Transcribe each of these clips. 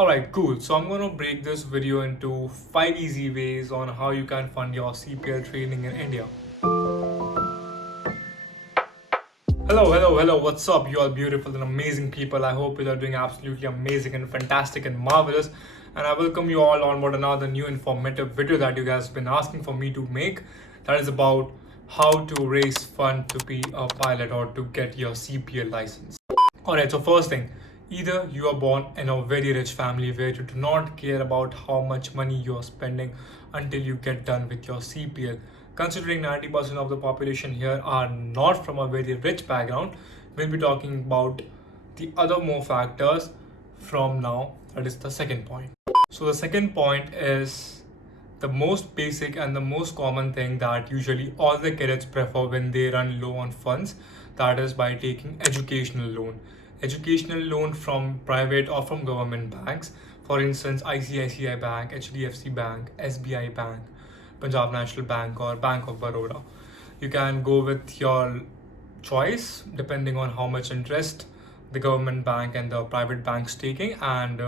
Alright, cool. So I'm going to break this video into 5 easy ways on how you can fund your CPL training in India. Hello, what's up? You all beautiful and amazing people. I hope you are doing absolutely amazing and fantastic and marvelous. And I welcome you all on what another new informative video that you guys have been asking for me to make. That is about how to raise fund to be a pilot or to get your CPL license. Alright, so first thing, either you are born in a very rich family where you do not care about how much money you are spending until you get done with your CPL. Considering 90% of the population here are not from a very rich background, we'll be talking about the other more factors from now. That is the second point. So the second point is the most basic and the most common thing that usually all the cadets prefer when they run low on funds, that is by taking educational loan from private or from government banks. For instance, ICICI Bank, HDFC Bank, SBI Bank, Punjab National Bank, or Bank of Baroda. You can go with your choice depending on how much interest the government bank and the private banks taking, and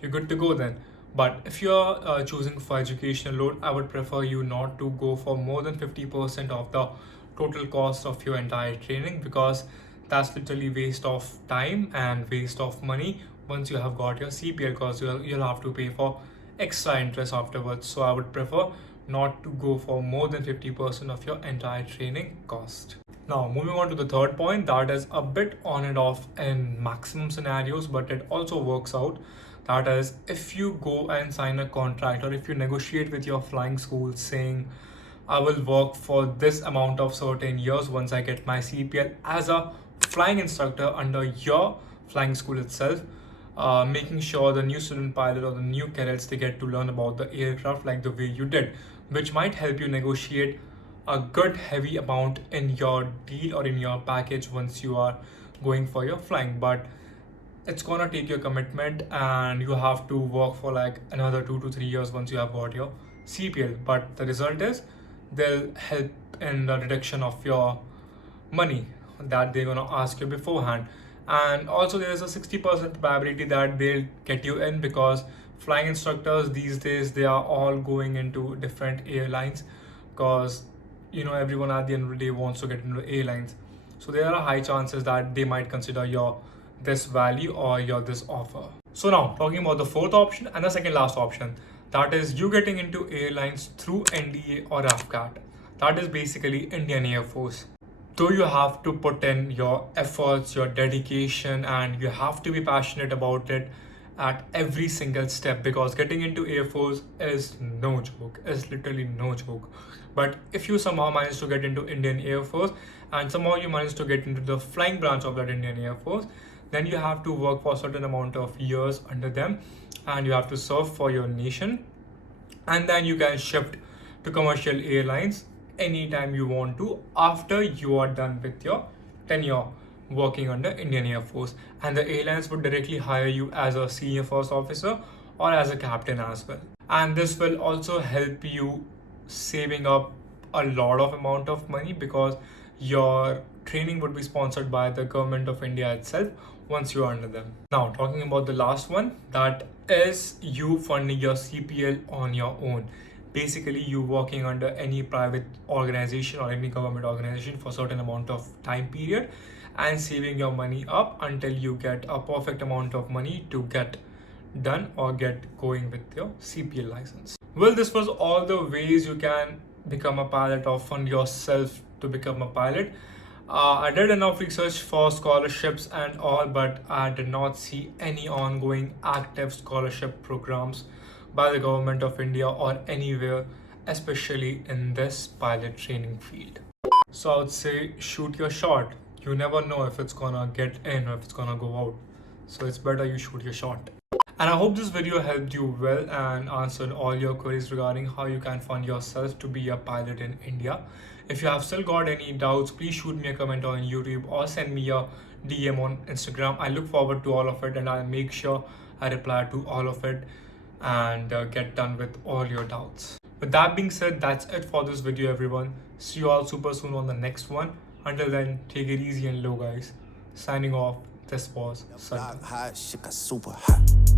you're good to go then. But if you're choosing for educational loan, I would prefer you not to go for more than 50% of the total cost of your entire training, because that's literally waste of time and waste of money once you have got your CPL, because you'll have to pay for extra interest afterwards. So I would prefer not to go for more than 50% of your entire training cost. Now, moving on to the third point, that is a bit on and off in maximum scenarios, but it also works out. That is, if you go and sign a contract or if you negotiate with your flying school saying, I will work for this amount of certain years once I get my CPL as a flying instructor under your flying school itself, making sure the new student pilot or the new cadets, they get to learn about the aircraft like the way you did, which might help you negotiate a good heavy amount in your deal or in your package once you are going for your flying. But it's gonna take your commitment and you have to work for like another 2 to 3 years once you have got your CPL. But the result is they'll help in the reduction of your money that they're gonna ask you beforehand. And also there is a 60% probability that they'll get you in, because flying instructors these days, they are all going into different airlines, because everyone at the end of the day wants to get into airlines. So there are high chances that they might consider your this value or your this offer. So now talking about the fourth option and the second last option, that is you getting into airlines through NDA or AFCAT. That is basically Indian Air Force. Though you have to put in your efforts, your dedication, and you have to be passionate about it at every single step, because getting into Air Force is no joke. It's literally no joke. But if you somehow manage to get into Indian Air Force and somehow you manage to get into the flying branch of that Indian Air Force, then you have to work for a certain amount of years under them and you have to serve for your nation, and then you can shift to commercial airlines anytime you want to after you are done with your tenure working under Indian Air Force. And the airlines would directly hire you as a senior first officer or as a captain as well. And this will also help you saving up a lot of amount of money, because your training would be sponsored by the government of India itself once you're under them. Now talking about the last one, that is you funding your CPL on your own. Basically you working under any private organization or any government organization for a certain amount of time period and saving your money up until you get a perfect amount of money to get done or get going with your CPL license. Well, this was all the ways you can become a pilot or fund yourself to become a pilot. I did enough research for scholarships and all, but I did not see any ongoing active scholarship programs by the government of India or anywhere, especially in this pilot training field. So I would say shoot your shot. You never know if it's gonna get in or if it's gonna go out. So it's better you shoot your shot. And I hope this video helped you well and answered all your queries regarding how you can fund yourself to be a pilot in India. If you have still got any doubts, please shoot me a comment on YouTube or send me a DM on Instagram. I look forward to all of it and I'll make sure I reply to all of it and get done with all your doubts. With that being said, that's it for this video, everyone. See you all super soon on the next one. Until then, take it easy and low, guys. Signing off. This was Sankalp. Hot, shit got super hot.